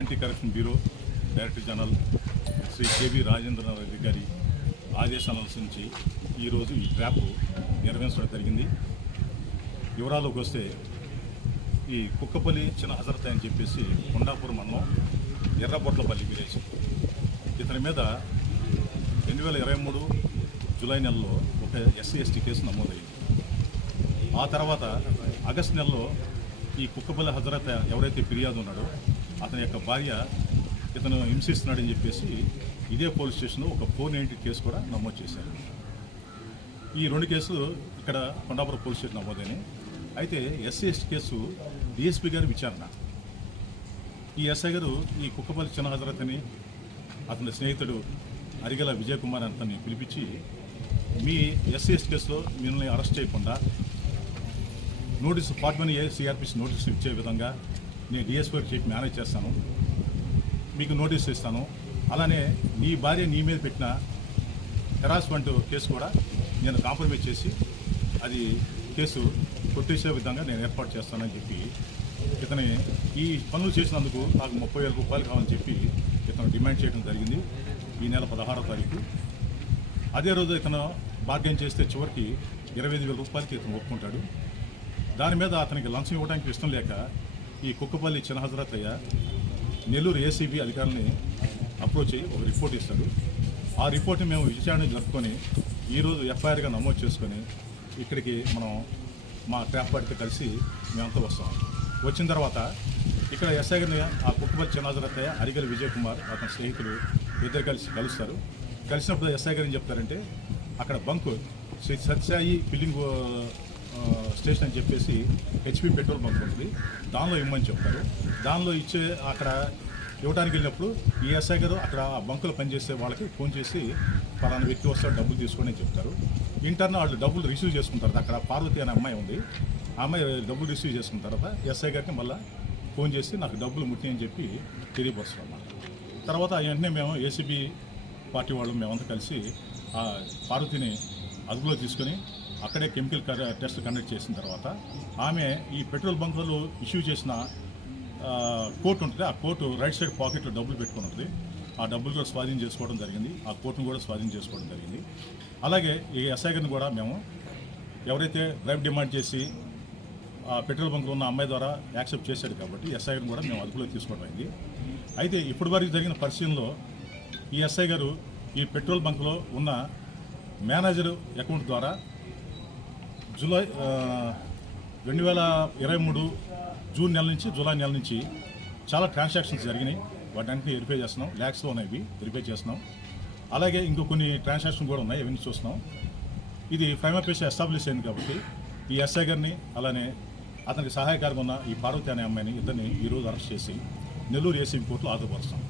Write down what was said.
Anti corruption bureau director general Shri KB Rajendranath Reddy గారి ఆదేశాల నుంచి ఈరోజు ఈ ట్రాప్ నిర్వహించడం జరిగింది. వివరాల్లోకి వస్తే ఈ కుక్కపల్లి చిన్న హజరత్ అని చెప్పేసి కొండాపురం మండలం ఎర్రబొట్లపల్లి విలేజ్, ఇతని మీద 2023 జూలై నెలలో ఒక SC/ST కేసు నమోదైంది. ఆ తర్వాత ఆగస్టు నెలలో ఈ కుక్కపల్లి హజరత్ ఎవరైతే ఫిర్యాదు ఉన్నాడో అతని యొక్క భార్య ఇతను హింసిస్తున్నాడని చెప్పేసి ఇదే పోలీస్ స్టేషన్లో ఒక 490 కేసు కూడా నమోదు చేశారు. ఈ 2 కేసులు ఇక్కడ కొండాపురం పోలీస్ స్టేషన్ నమోదైనాయి. అయితే SC/ST కేసు DSP గారి విచారణ. ఈ SI గారు ఈ కుక్కపల్లి చిన్న హజరత్ అని అతని స్నేహితుడు అరిగల విజయ్ కుమార్ అతన్ని పిలిపించి, మీ SC/ST కేసులో మిమ్మల్ని అరెస్ట్ చేయకుండా నోటీసు 41A CRPC నోటీసు ఇచ్చే విధంగా నేను DSP గారికి చెప్పి మేనేజ్ చేస్తాను, మీకు నోటీసు ఇస్తాను, అలానే నీ భార్య నీ మీద పెట్టిన హెరాస్మెంట్ కేసు కూడా నేను కాంప్రమైజ్ చేసి అది కేసు కొట్టేసే విధంగా నేను ఏర్పాటు చేస్తానని చెప్పి ఇతని ఈ పనులు చేసినందుకు నాకు 30,000 రూపాయలు కావాలని చెప్పి ఇతను డిమాండ్ చేయడం జరిగింది. ఈ నెల 16వ తారీఖు. అదే రోజు ఇతను బార్గెన్ చేస్తే చివరికి 25,000 రూపాయలకి ఇతను ఒప్పుకుంటాడు. దాని మీద అతనికి లంచం ఇవ్వడానికి ఇష్టం లేక ఈ కుక్కపల్లి చిన్న హజరత్ అయ్య నెల్లూరు ACB అధికారులని అప్రోచ్ అయ్యి ఒక రిపోర్ట్ ఇస్తాడు. ఆ రిపోర్ట్ని మేము విచారణ జరుపుకొని ఈరోజు FIRగా నమోదు చేసుకొని ఇక్కడికి మనం మా ట్రాప్ పార్టీతో కలిసి మేమంతా వస్తాం. వచ్చిన తర్వాత ఇక్కడ SI గారిని ఆ కుక్కపల్లి చిన్న హజరత్ అయ్య అరిగల విజయ్ కుమార్ అతని స్నేహితులు ఇద్దరు కలుస్తారు. కలిసినప్పుడు SI గారు ఏం చెప్తారంటే, అక్కడ బంకు శ్రీ సత్సాయి ఫిల్లింగ్ స్టేషన్ అని చెప్పేసి HP పెట్రోల్ బంక్ ఉంటుంది, దానిలో ఇమ్మని చెప్తారు. దానిలో ఇచ్చే అక్కడ ఇవ్వడానికి వెళ్ళినప్పుడు ఈ SI గారు అక్కడ ఆ బంకులో పనిచేసే వాళ్ళకి ఫోన్ చేసి పలానా వ్యక్తి వస్తాడు డబ్బులు తీసుకొని చెప్తారు. ఇంటర్న వాళ్ళు డబ్బులు రిసీవ్ చేసుకుంటారు. అక్కడ పార్వతి అనే అమ్మాయి ఉంది, ఆ అమ్మాయి డబ్బులు రిసీవ్ చేసుకున్న తర్వాత SI గారికి మళ్ళీ ఫోన్ చేసి నాకు డబ్బులు ముట్టినాయని చెప్పి తెలియపరుస్తాం అన్నమాట. తర్వాత వెంటనే మేము ACB పార్టీ వాళ్ళు మేమంతా కలిసి ఆ పార్వతిని అదుపులో తీసుకొని అక్కడే కెమికల్ టెస్ట్ కండక్ట్ చేసిన తర్వాత ఆమె ఈ పెట్రోల్ బంకులు ఇష్యూ చేసిన కోర్టు ఉంటుంది, ఆ కోర్టు రైట్ సైడ్ పాకెట్లో డబ్బులు పెట్టుకుని ఉంటుంది. ఆ డబ్బులు కూడా స్వాధీనం చేసుకోవడం జరిగింది, ఆ కోర్టును కూడా స్వాధీనం చేసుకోవడం జరిగింది. అలాగే ఈ SI గారిని కూడా మేము ఎవరైతే డ్రైవ్ డిమాండ్ చేసి ఆ పెట్రోల్ బంకులో ఉన్న అమ్మాయి ద్వారా యాక్సెప్ట్ చేశాడు కాబట్టి SI గారిని కూడా మేము అదుపులో తీసుకోవడం అయింది. అయితే ఇప్పటి వరకు జరిగిన పరిశీలనలో ఈ SI గారు ఈ పెట్రోల్ బంకులో ఉన్న మేనేజర్ అకౌంట్ ద్వారా జూలై 2023 జూన్ నెల నుంచి జూలై నెల నుంచి చాలా ట్రాన్సాక్షన్స్ జరిగినాయి. వాటన్నింటినీ వెరిఫై చేస్తున్నాం, ల్యాక్స్లో ఉన్నాయి, వెరిఫై చేస్తున్నాం. అలాగే ఇంకో కొన్ని ట్రాన్సాక్షన్ కూడా ఉన్నాయి, అవన్నీ చూస్తున్నాం. ఇది ప్రైమా ఫేసి ఎస్టాబ్లిష్ అయింది కాబట్టి ఈ SI గారిని అలానే అతనికి సహాయకారిగా ఉన్న ఈ పార్వతి అనే అమ్మాయిని ఇద్దరిని ఈరోజు అరెస్ట్ చేసి నెల్లూరు ACB కోర్టులో హాజరుపరుస్తాం.